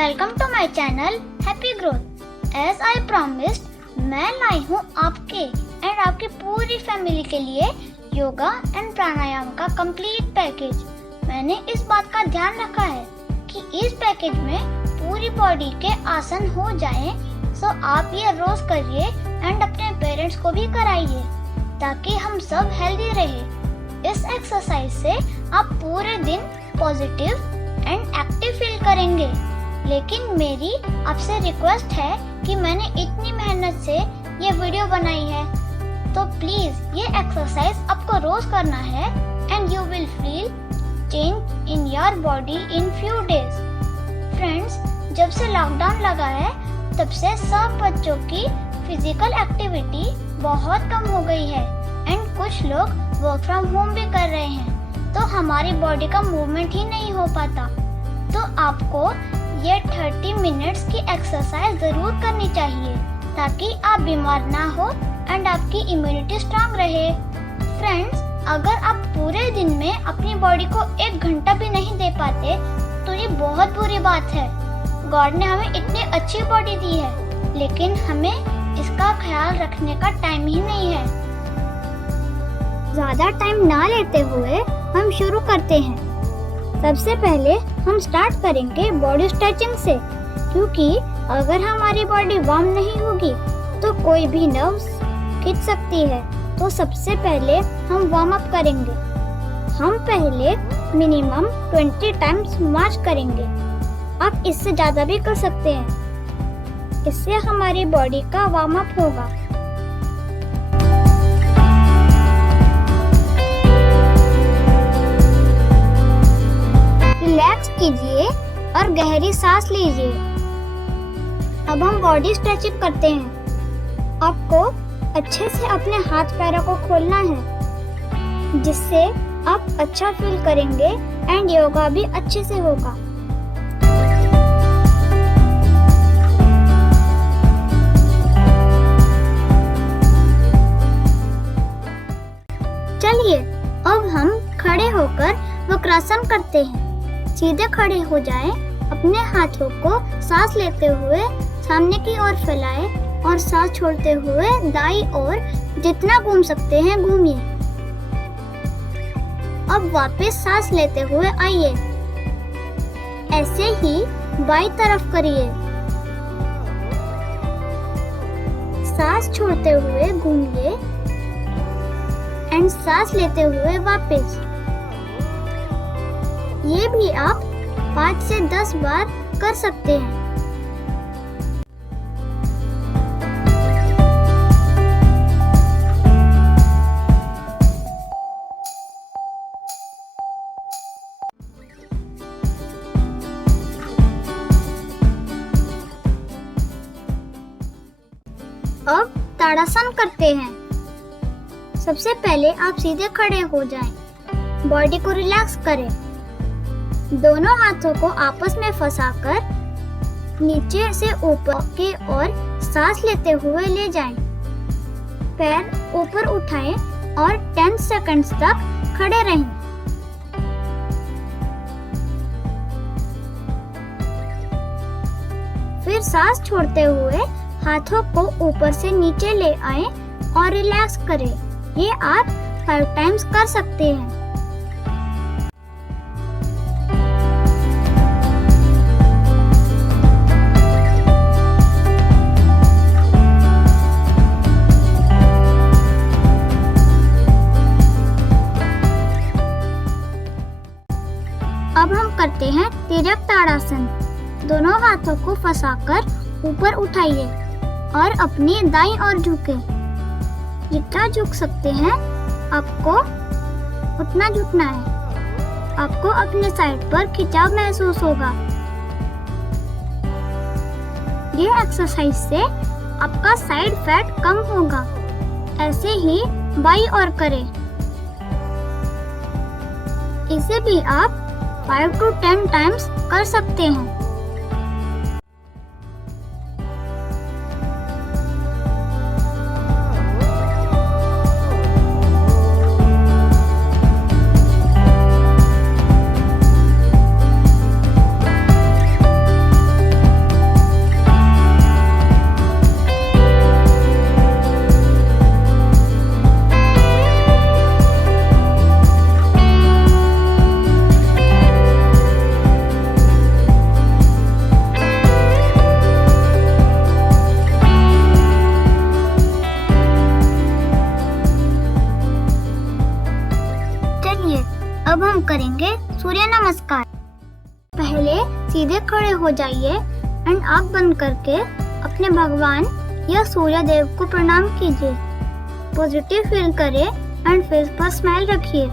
Welcome to my channel happy growth. As I promised मैं लाई हूँ आपके एंड आपकी पूरी फैमिली के लिए योगा एंड प्राणायाम का कंप्लीट पैकेज। मैंने इस बात का ध्यान रखा है कि इस पैकेज में पूरी बॉडी के आसन हो जाएं, सो आप ये रोज करिए एंड अपने पेरेंट्स को भी कराइए ताकि हम सब हेल्दी रहे। इस एक्सरसाइज से आप पूरे दिन पॉजिटिव एंड एक्टिव फील करेंगे। लेकिन मेरी आपसे रिक्वेस्ट है कि मैंने इतनी मेहनत से ये वीडियो बनाई है, तो प्लीज ये एक्सरसाइज आपको रोज करना है and you will feel change in your body in few days. Friends, जब से लॉकडाउन लगा है तब से सब बच्चों की फिजिकल एक्टिविटी बहुत कम हो गई है एंड कुछ लोग वर्क फ्रॉम होम भी कर रहे हैं, तो हमारी बॉडी का मूवमेंट ही नहीं हो पाता। तो आपको ये 30 मिनट्स की एक्सरसाइज जरूर करनी चाहिए ताकि आप बीमार ना हो एंड आपकी इम्यूनिटी स्ट्रांग रहे। फ्रेंड्स, अगर आप पूरे दिन में अपनी बॉडी को 1 घंटा भी नहीं दे पाते तो ये बहुत बुरी बात है। गॉड ने हमें इतनी अच्छी बॉडी दी है, लेकिन हमें इसका ख्याल रखने का टाइम ही नहीं है। ज्यादा टाइम ना लेते हुए हम शुरू करते हैं। सबसे पहले हम स्टार्ट करेंगे बॉडी स्ट्रेचिंग से, क्योंकि अगर हमारी बॉडी वार्म नहीं होगी तो कोई भी नर्व्स खिंच सकती है। तो सबसे पहले हम वार्म अप करेंगे। हम पहले मिनिमम 20 टाइम्स मार्च करेंगे। आप इससे ज़्यादा भी कर सकते हैं, इससे हमारी बॉडी का वार्म अप होगा। रिलैक्स कीजिए और गहरी सांस लीजिए। अब हम बॉडी स्ट्रेचिंग करते हैं। आपको अच्छे से अपने हाथ पैरों को खोलना है, जिससे आप अच्छा फील करेंगे एंड योगा भी अच्छे से होगा। चलिए अब हम खड़े होकर वक्रासन करते हैं। सीधे खड़े हो जाएं, अपने हाथों को सांस लेते हुए सामने की ओर फैलाएं और सांस छोड़ते हुए दाईं ओर जितना घूम सकते हैं घूमिए। अब वापस सांस लेते हुए आइए, ऐसे ही बाईं तरफ करिए। सांस छोड़ते हुए घूमिए एंड सांस लेते हुए वापस। ये भी आप 5 से 10 बार कर सकते हैं। अब ताड़ासन करते हैं। सबसे पहले आप सीधे खड़े हो जाएं, बॉडी को रिलैक्स करें। दोनों हाथों को आपस में फंसाकर नीचे से ऊपर की ओर सांस लेते हुए ले जाएं। पैर ऊपर उठाएं और 10 सेकंड्स तक खड़े रहें। फिर सांस छोड़ते हुए हाथों को ऊपर से नीचे ले आएं और रिलैक्स करें। ये आप 5 टाइम्स कर सकते हैं। अब हम करते हैं तिर्यक ताड़ासन। दोनों हाथों को फंसाकर ऊपर उठाइए और अपनी दाईं ओर झुके। जितना झुक सकते हैं आपको उतना झुकना है। आपको अपने साइड पर खिंचाव महसूस होगा। ये एक्सरसाइज से आपका साइड फैट कम होगा। ऐसे ही बाईं ओर करें। इसे भी आप 5 to 10 टाइम्स कर सकते हैं। करेंगे सूर्य नमस्कार। पहले सीधे खड़े हो जाइए एंड आँख बंद करके अपने भगवान या सूर्य देव को प्रणाम कीजिए। पॉजिटिव फील करें एंड फेस पर स्माइल रखिए।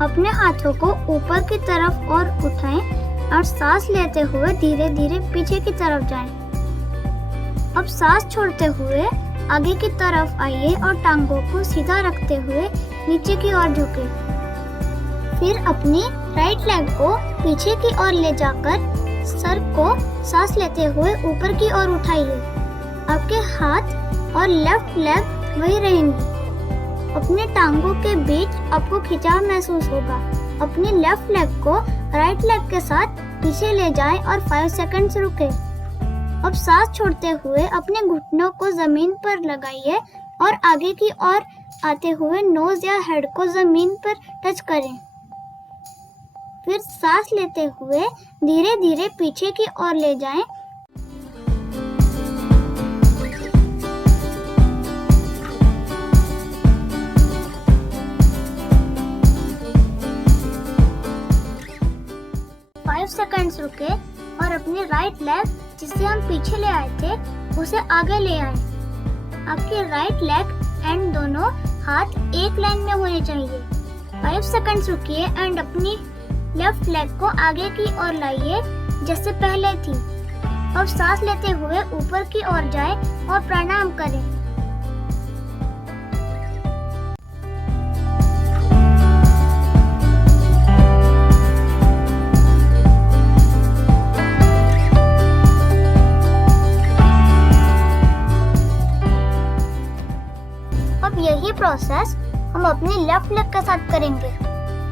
अपने हाथों को ऊपर की तरफ और उठाएं और सांस लेते हुए धीरे धीरे पीछे की तरफ जाएं। अब सांस छोड़ते हुए आगे की तरफ आइए और टांगों को सीधा रखते हुए नीचे की ओर झुके। फिर अपनी राइट लेग को पीछे की ओर ले जाकर सर को सांस लेते हुए ऊपर की ओर उठाइए। आपके हाथ और लेफ्ट लेग वही रहेंगी। अपने टांगों के बीच आपको खिंचाव महसूस होगा। अपनी लेफ्ट लेग को राइट लेग के साथ पीछे ले जाएं और 5 सेकंड्स रुकें। अब सांस छोड़ते हुए अपने घुटनों को जमीन पर लगाइए और आगे की ओर आते हुए नोज या हेड को जमीन पर टच करें। फिर सांस लेते हुए धीरे धीरे पीछे की ओर ले जाएं। सेकंड्स रुके और अपनी राइट लेग जिसे हम पीछे ले आए थे उसे आगे ले आए। आपके राइट लेग एंड दोनों हाथ एक लाइन में होने चाहिए। 5 सेकंड्स रुकिए एंड अपनी लेफ्ट लेग को आगे की ओर लाइए जैसे पहले थी। अब सांस लेते हुए ऊपर की ओर जाए और प्रणाम करें। अब यही प्रोसेस हम अपनी लेफ्ट लेग के साथ करेंगे।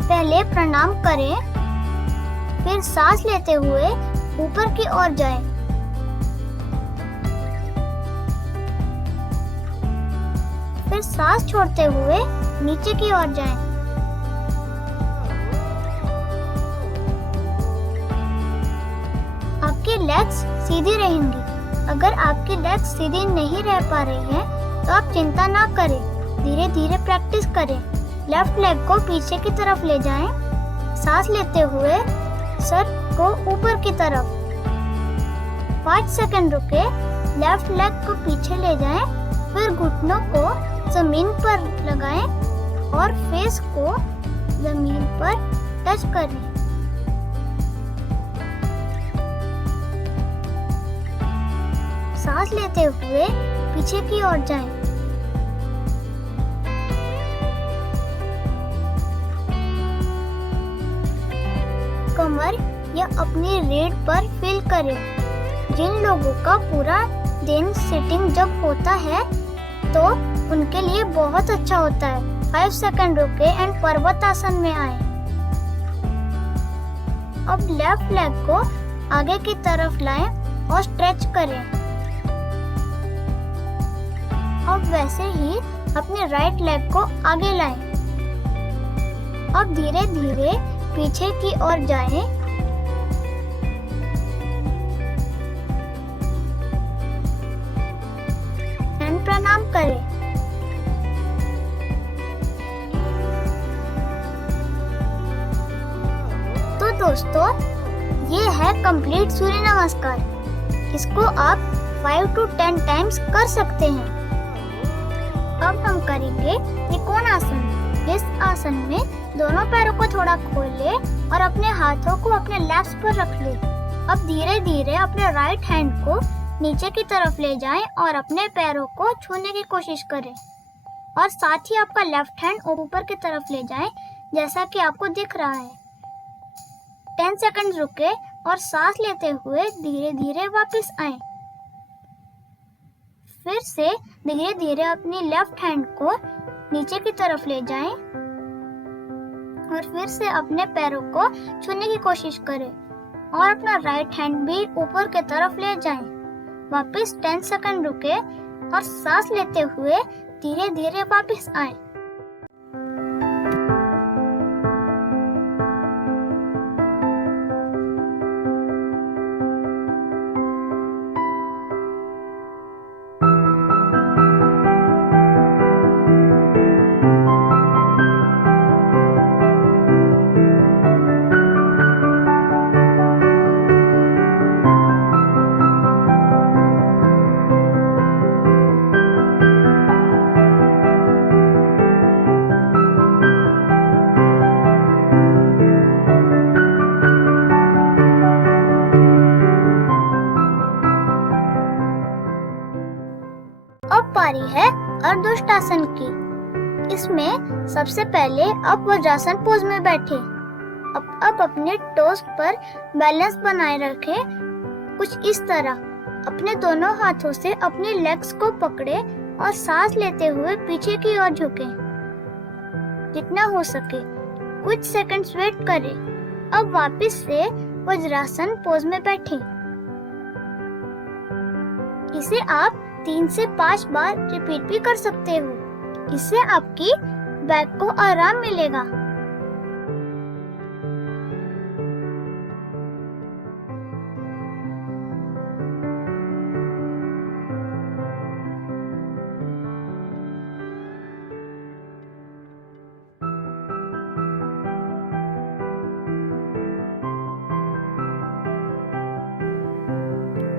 पहले प्रणाम करें, फिर सांस लेते हुए ऊपर की ओर जाएं। फिर सांस छोड़ते हुए नीचे की ओर जाएं। आपकी लेग्स सीधी रहेंगी। अगर आपकी लेग्स सीधी नहीं रह पा रही हैं तो आप चिंता ना करें, धीरे धीरे प्रैक्टिस करें। लेफ्ट लेग को पीछे की तरफ ले जाएं। सांस लेते हुए सर को ऊपर की तरफ। 5 सेकंड रुके, लेफ्ट लेग को पीछे ले जाएं, फिर घुटनों को जमीन पर लगाएं और फेस को जमीन पर टच करें। सांस लेते हुए पीछे की ओर जाएं। कमर या अपनी रीढ़ पर फील करें। जिन लोगों का पूरा दिन सिटिंग जब होता है तो उनके लिए बहुत अच्छा होता है। 5 सेकंड रुके एंड पर्वतासन में आए। अब लेफ्ट लेग को आगे की तरफ लाएं और स्ट्रेच करें। अब वैसे ही अपने राइट लेग को आगे लाएं। अब धीरे धीरे पीछे की ओर जाएं। एंड प्रणाम करें। तो दोस्तों, ये है कंप्लीट सूर्य नमस्कार। इसको आप 5 to 10 टाइम्स कर सकते हैं। अब हम करेंगे त्रिकोणासन। इस आसन में दोनों पैरों को थोड़ा खोल ले और अपने हाथों को अपने लैप्स पर रख ले। अब धीरे धीरे अपने राइट हैंड को नीचे की तरफ ले जाएं और अपने पैरों को छूने की कोशिश करें और साथ ही आपका लेफ्ट हैंड ऊपर की तरफ ले जाएं जैसा कि आपको दिख रहा है। 10 सेकंड रुके और सांस लेते हुए धीरे धीरे वापस आएं। फिर से धीरे धीरे अपनी लेफ्ट हैंड को नीचे की तरफ ले जाएं और फिर से अपने पैरों को छूने की कोशिश करें और अपना राइट हैंड भी ऊपर की तरफ ले जाएं। वापस 10 सेकंड रुके और सांस लेते हुए धीरे धीरे वापस आएं। दुष्टासन की। इसमें सबसे पहले आप वज्रासन पोज में बैठे। अब अपने टोस पर बैलेंस बनाए रखें, कुछ इस तरह। अपने दोनों हाथों से अपनी लेग्स को पकड़े और सांस लेते हुए पीछे की ओर झुकें। जितना हो सके कुछ सेकंड्स वेट करें। अब वापस से वज्रासन पोज में बैठें। इसे आप 3 से 5 बार रिपीट भी कर सकते हो। इससे आपकी बैक को आराम मिलेगा।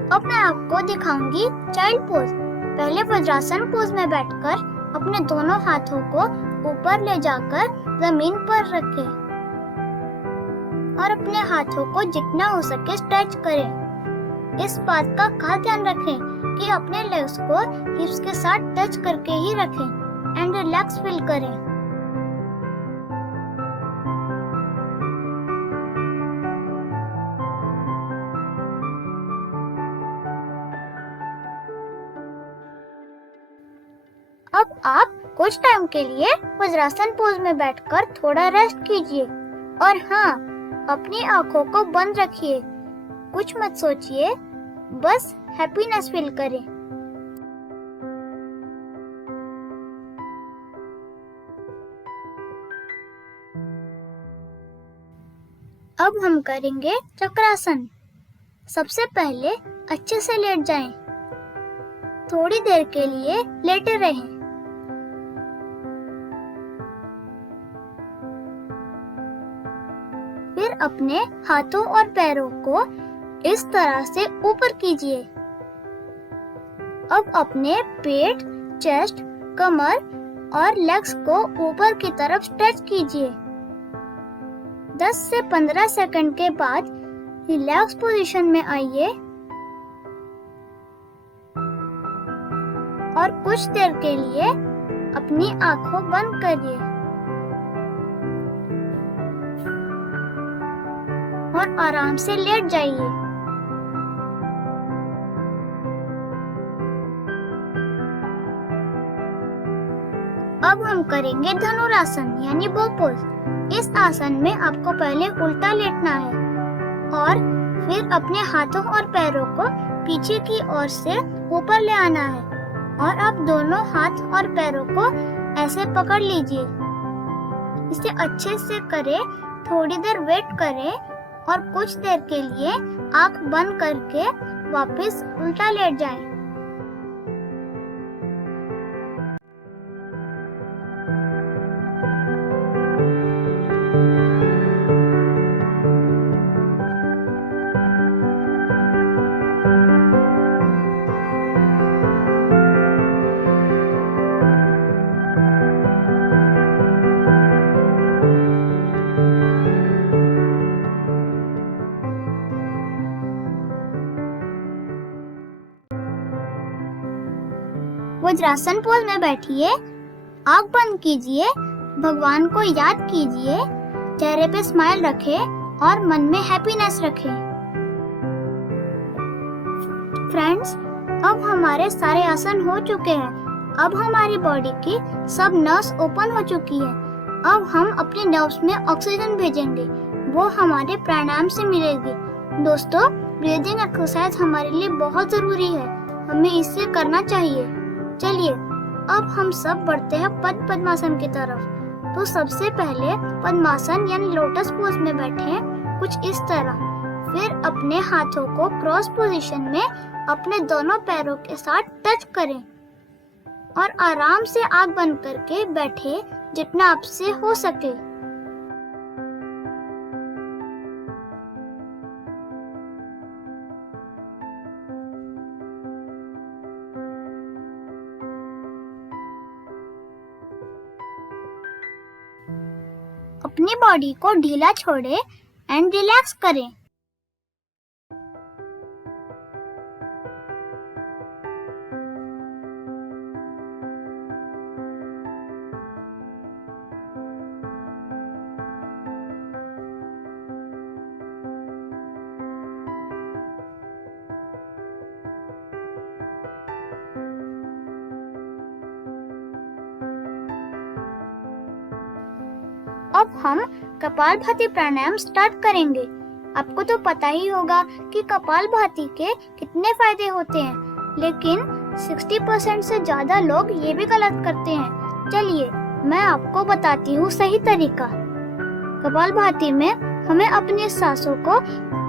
अब मैं आपको दिखाऊंगी चाइल्ड पोज। पहले वज्रासन पोज में बैठकर अपने दोनों हाथों को ऊपर ले जाकर जमीन पर रखें और अपने हाथों को जितना हो सके स्ट्रेच करें। इस बात का खास ध्यान रखें कि अपने लेग्स को हिप्स के साथ टच करके ही रखें एंड रिलैक्स फील करें। अब आप कुछ टाइम के लिए वज्रासन पोज में बैठकर थोड़ा रेस्ट कीजिए और हाँ, अपनी आंखों को बंद रखिए। कुछ मत सोचिए, बस हैप्पीनेस फील करें। अब हम करेंगे चक्रासन। सबसे पहले अच्छे से लेट जाएं। थोड़ी देर के लिए लेटे रहें। फिर अपने हाथों और पैरों को इस तरह से ऊपर कीजिए। अब अपने पेट, चेस्ट, कमर और लेग्स को ऊपर की तरफ स्ट्रेच कीजिए। 10 से 15 सेकंड के बाद रिलैक्स पोजीशन में आइए और कुछ देर के लिए अपनी आंखों बंद करिए और आराम से लेट जाइए। अब हम करेंगे धनुरासन यानी बो पोज। इस आसन में आपको पहले उल्टा लेटना है और फिर अपने हाथों और पैरों को पीछे की ओर से ऊपर ले आना है और आप दोनों हाथ और पैरों को ऐसे पकड़ लीजिए। इसे अच्छे से करें, थोड़ी देर वेट करें और कुछ देर के लिए आंख बंद करके वापस उल्टा लेट जाएं। वज्रासन पोज में बैठिए, आंख बंद कीजिए, भगवान को याद कीजिए, चेहरे पे स्माइल रखें और मन में हैप्पीनेस रखें। फ्रेंड्स, अब हमारे सारे आसन हो चुके हैं। अब हमारी बॉडी की सब नर्व्स ओपन हो चुकी है। अब हम अपने नर्व्स में ऑक्सीजन भेजेंगे, वो हमारे प्राणायाम से मिलेगी। दोस्तों, ब्रीदिंग एक्सरसाइज हमारे लिए बहुत जरूरी है, हमें इसे करना चाहिए। चलिए अब हम सब बढ़ते हैं पद्मासन की तरफ। तो सबसे पहले पद्मासन यानी लोटस पोज में बैठें कुछ इस तरह। फिर अपने हाथों को क्रॉस पोजीशन में अपने दोनों पैरों के साथ टच करें और आराम से आंख बंद करके बैठे जितना आपसे हो सके। अपनी बॉडी को ढीला छोड़े एंड रिलैक्स करें। अब हम कपालभाति प्राणायाम स्टार्ट करेंगे। आपको तो पता ही होगा कि कपालभाति के कितने फायदे होते हैं, लेकिन 60% से ज्यादा लोग ये भी गलत करते हैं। चलिए मैं आपको बताती हूँ सही तरीका। कपालभाति में हमें अपनी सांसों को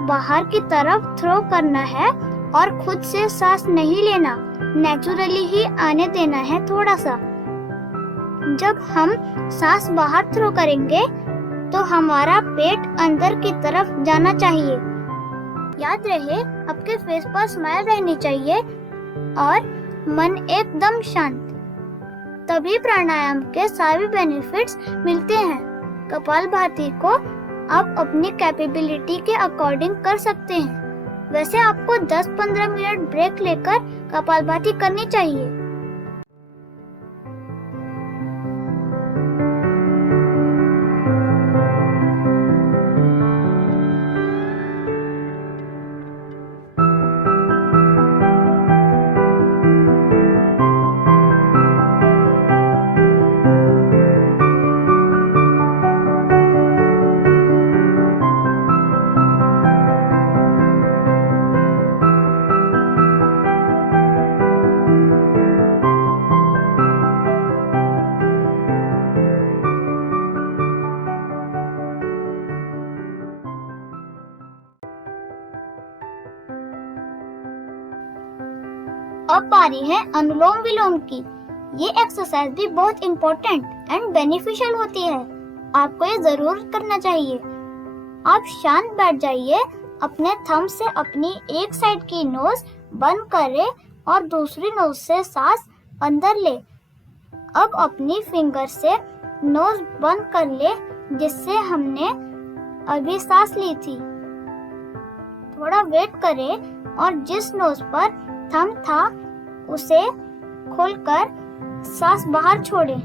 बाहर की तरफ थ्रो करना है और खुद से सांस नहीं लेना, नेचुरली ही आने देना है थोड़ा सा। जब हम सांस बाहर थ्रो करेंगे तो हमारा पेट अंदर की तरफ जाना चाहिए। याद रहे, आपके फेस पर स्माइल रहनी चाहिए और मन एकदम शांत। तभी प्राणायाम के सारे बेनिफिट्स मिलते हैं। कपालभाति को आप अपनी कैपेबिलिटी के अकॉर्डिंग कर सकते हैं। वैसे आपको 10-15 मिनट ब्रेक लेकर कपालभाति करनी चाहिए। अब बारी है अनुलोम विलोम की। ये एक्सरसाइज भी बहुत इम्पोर्टेंट एंड बेनिफिशियल होती है। आपको ये जरूर करना चाहिए। आप शांत बैठ जाइए, अपने थंब से अपनी एक साइड की नोज बंद करें और दूसरी नोज से सांस अंदर ले। अब अपनी फिंगर से नोज बंद कर ले जिससे हमने अभी सांस ली थी। थोड़ा वेट करें और जिस नोज पर थंब था उसे खोलकर सांस बाहर छोड़ें।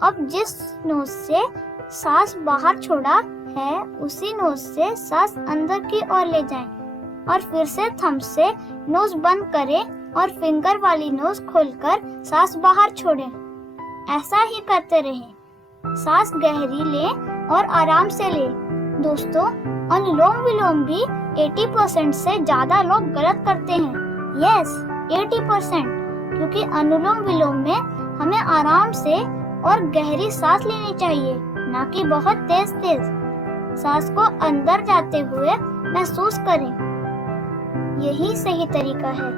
अब जिस नोज से सांस बाहर छोड़ा है उसी नोज से सांस अंदर की ओर ले जाएं और फिर से थंब से नोज बंद करें और फिंगर वाली नोज खोलकर सांस बाहर छोड़ें। ऐसा ही करते रहें। सांस गहरी लें और आराम से लें। दोस्तों, अनुलोम विलोम भी 80% से ज्यादा लोग गलत करते हैं। यस, 80%, क्योंकि अनुलोम विलोम में हमें आराम से और गहरी सांस लेनी चाहिए, ना कि बहुत तेज तेज। सांस को अंदर जाते हुए महसूस करें। यही सही तरीका है।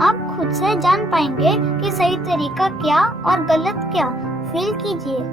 आप खुद से जान पाएंगे कि सही तरीका क्या और गलत क्या। फील कीजिए।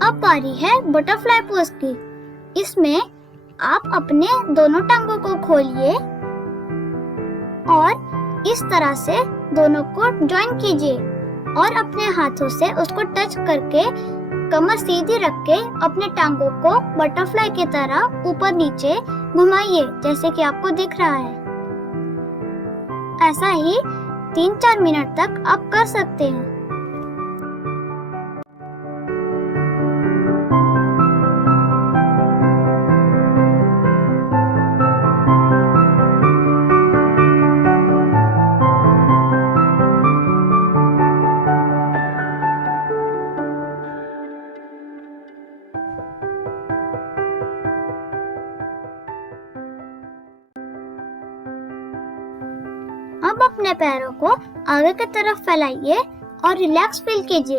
अब बारी है बटरफ्लाई पोज की। इसमें आप अपने दोनों टांगों को खोलिए और इस तरह से दोनों को ज्वाइन कीजिए और अपने हाथों से उसको टच करके कमर सीधी रख के अपने टांगों को बटरफ्लाई की तरह ऊपर नीचे घुमाइए, जैसे कि आपको दिख रहा है। ऐसा ही 3-4 मिनट तक आप कर सकते हैं। अब अपने पैरों को आगे की तरफ फैलाइए और रिलैक्स फील कीजिए।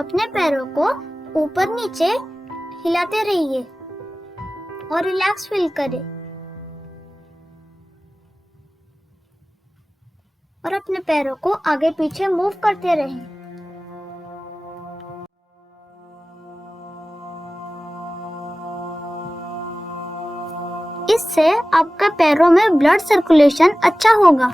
अपने पैरों को ऊपर नीचे हिलाते रहिए और रिलैक्स फील करें। और अपने पैरों को आगे पीछे मूव करते रहें। इससे आपके पैरों में ब्लड सर्कुलेशन अच्छा होगा।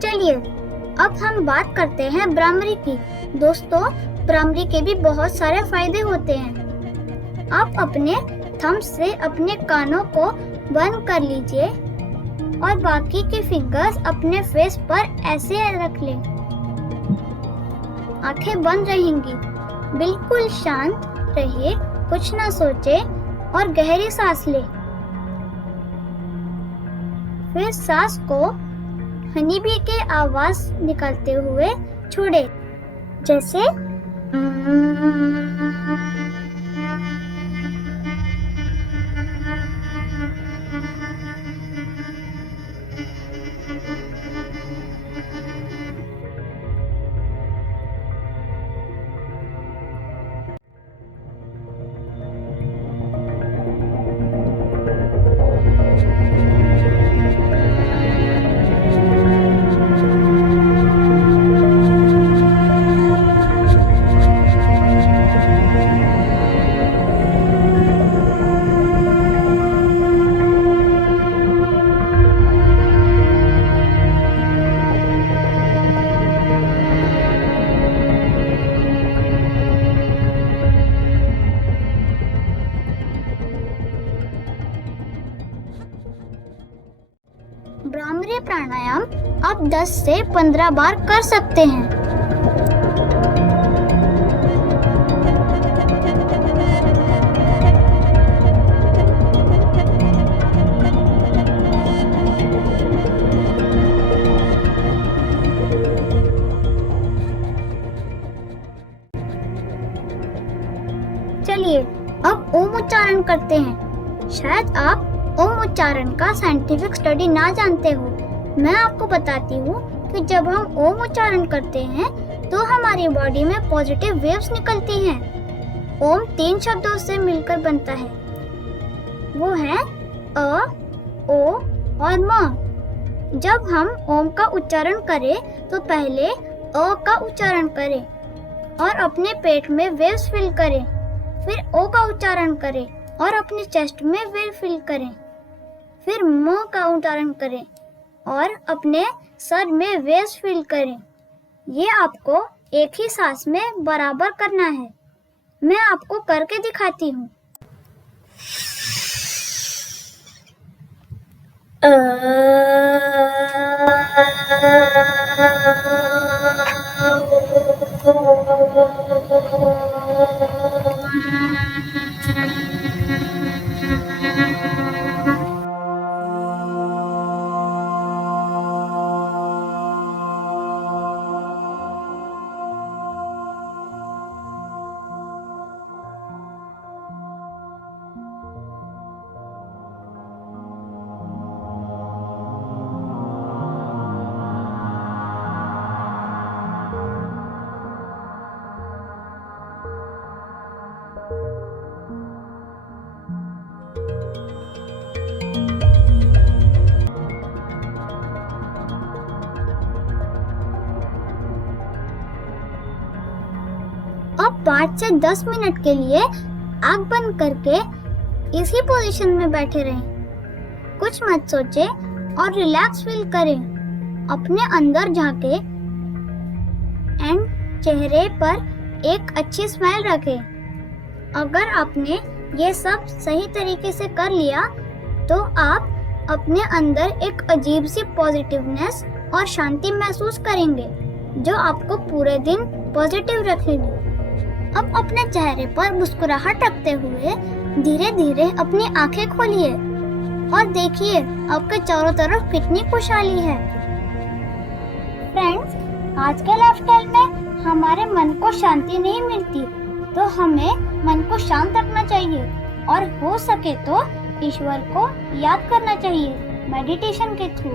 चलिए अब हम बात करते हैं भ्रामरी की। दोस्तों, भ्रामरी के भी बहुत सारे फायदे होते हैं। आप अपने थंब से अपने कानों को बंद कर लीजिए और बाकी के फिंगर्स अपने फेस पर ऐसे रख लें। आंखें बंद रहेंगी, बिल्कुल शांत रहिए, कुछ ना सोचे और गहरी सांस लें। फिर सांस को हनी बी के आवाज निकालते हुए छोड़े, जैसे भ्रामरी प्राणायाम आप 10 से 15 बार कर सकते हैं। चलिए अब ओम उच्चारण करते हैं। शायद आप ओम उच्चारण का साइंटिफिक स्टडी ना जानते हो। मैं आपको बताती हूँ कि जब हम ओम उच्चारण करते हैं तो हमारी बॉडी में पॉजिटिव वेव्स निकलती हैं। ओम 3 शब्दों से मिलकर बनता है, वो है अ, ओ और म। जब हम ओम का उच्चारण करें तो पहले अ का उच्चारण करें और अपने पेट में वेव्स फील करें, फिर ओ का उच्चारण करें और अपने चेस्ट में वेव फील करें, फिर म का उच्चारण करें और अपने सर में वेव्स फील करें। ये आपको एक ही सांस में बराबर करना है। मैं आपको करके दिखाती हूँ। अब 5 से 10 मिनट के लिए आँख बंद करके इसी पोजीशन में बैठे रहें। कुछ मत सोचे और रिलैक्स फील करें। अपने अंदर झांके एंड चेहरे पर एक अच्छी स्माइल रखें। अगर आपने ये सब सही तरीके से कर लिया तो आप अपने अंदर एक अजीब सी पॉजिटिवनेस और शांति महसूस करेंगे जो आपको पूरे दिन पॉजिटिव रखेगी। अब अपने चेहरे पर मुस्कुराहट रखते हुए धीरे धीरे अपनी आंखें खोलिए और देखिए आपके चारों तरफ कितनी खुशहाली है। आज के लाइफस्टाइल में हमारे मन को शांति नहीं मिलती, तो हमें मन को शांत रखना चाहिए और हो सके तो ईश्वर को याद करना चाहिए मेडिटेशन के थ्रू।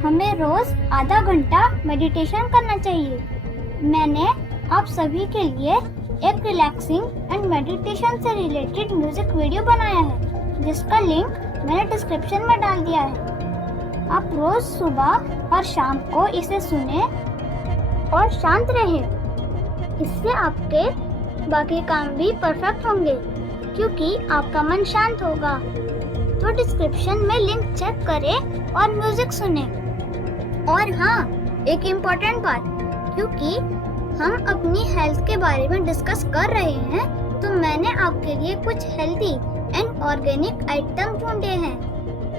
हमें रोज आधा घंटा मेडिटेशन करना चाहिए। मैंने आप सभी के लिए एक रिलैक्सिंग एंड मेडिटेशन से रिलेटेड म्यूजिक वीडियो बनाया है, जिसका लिंक मैंने डिस्क्रिप्शन में डाल दिया है। आप रोज सुबह और शाम को इसे सुने और शांत रहे। इससे आपके बाकी काम भी परफेक्ट होंगे, क्योंकि आपका मन शांत होगा। तो डिस्क्रिप्शन में लिंक चेक करें और म्यूजिक सुने। और हाँ, एक इम्पोर्टेंट बात, क्योंकि हम अपनी हेल्थ के बारे में डिस्कस कर रहे हैं, तो मैंने आपके लिए कुछ हेल्दी एंड ऑर्गेनिक आइटम ढूंढे हैं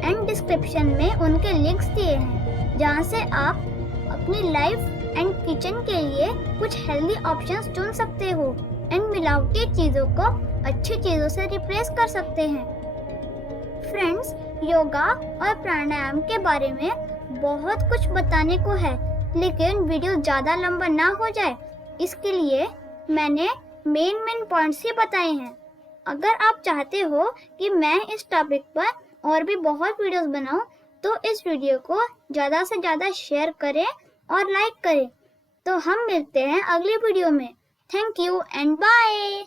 एंड डिस्क्रिप्शन में उनके लिंक्स दिए हैं, जहाँ से आप अपनी लाइफ एंड किचन के लिए कुछ हेल्दी ऑप्शंस चुन सकते हो एंड मिलावटी चीज़ों को अच्छी चीज़ों से रिप्लेस कर सकते हैं। फ्रेंड्स, योगा और प्राणायाम के बारे में बहुत कुछ बताने को है, लेकिन वीडियो ज़्यादा लंबा ना हो जाए, इसके लिए मैंने मेन पॉइंट्स ही बताए हैं। अगर आप चाहते हो कि मैं इस टॉपिक पर और भी बहुत वीडियोस बनाऊं, तो इस वीडियो को ज़्यादा से ज़्यादा शेयर करें और लाइक करें। तो हम मिलते हैं अगली वीडियो में। Thank you and bye.